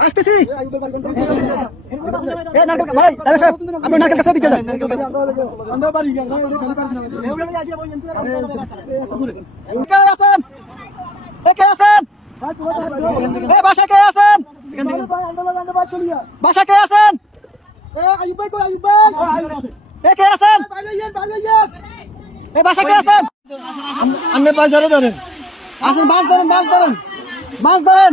আসতেছি। ভাই আপনি নারকেল কাছে দিকে যান। কে আছেন? কে আছেন? বাসা কে আছেন? বাসা কে আছেন? কে আছেন? বাসা কে আছেন? আপনি পয়সারে ধরেন। আসেন মাছ ধরেন মাছ ধরেন। মাছ ধরেন।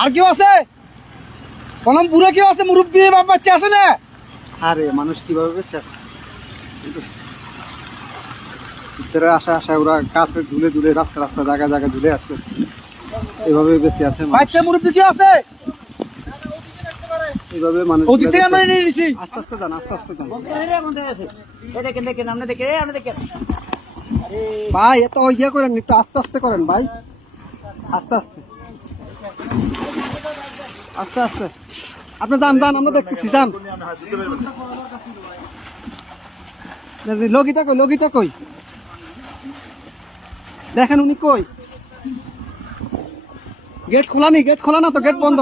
আর কেউ আছে? কলম পুরো কেউ আছে? মুরব্বী বাপ বাচ্চা আছে না? আরে মানুষ কীভাবে বেঁচে আছে? ভিতরে আসা আসা ওরা কাছে ঝুলে ঝুলে রাস্তা রাস্তা জায়গা জায়গা ঝুলে আছে। এভাবে বেঁচে আছে। বাচ্চা মুরব্বী কেউ আছে? এইভাবে মানুষ ওদিক থেকে আমরা নিয়ে নিছি। আস্তে আস্তে যান আস্তে আস্তে যান। দেখেন দেখেন আপনি দেখেন আপনি দেখেন। ভাই এত ইয়ে করেন একটু আস্তে আস্তে করেন ভাই। আস্তে আস্তে। আস্তে আস্তে। আপনি যান যান আমরা দেখতেছি যান লগিটা কই লগিটা কই? দেখেন উনি কই। গেট খোলা নি? গেট খোলা না তো? গেট বন্ধ।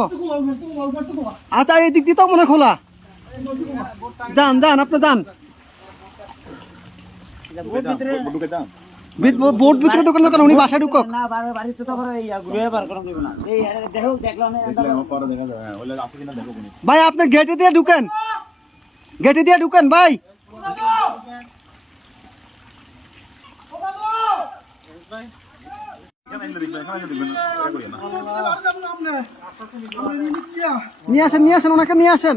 আচ্ছা এই দিক দিয়ে তো মনে খোলা। যান যান, আপনি বিদ- বোর্ড ভিতরে দোকান দোকান উনি বাসায় ঢুকক। না বাড়ি বাড়ি তো ইয়া ঘুরে বার করা যাবে না। এই দেখো দেখলাম ভাই আপনি গেটে দিয়ে ঢুকেন। গেটে দিয়ে ঢুকেন ভাই। নিয়ে আসেন নিয়ে আসেন ওনাকে নিয়ে আসেন।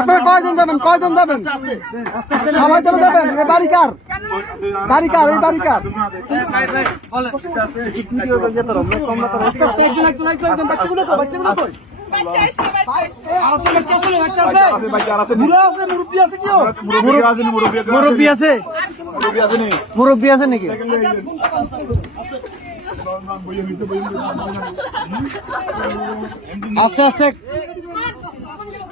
আপনারা কয়জন যাবেন? কয়জন যাবেন? সবাই চলে যাবেন? এ বাড়ি কার? বাড়ি কার? এই বাড়ি কার? মুরব্বী আছে নাকি? আস্তে আস্তে।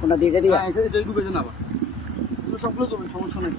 কোনটা দিয়ে আবার সবগুলো জমি সমস্যা নেই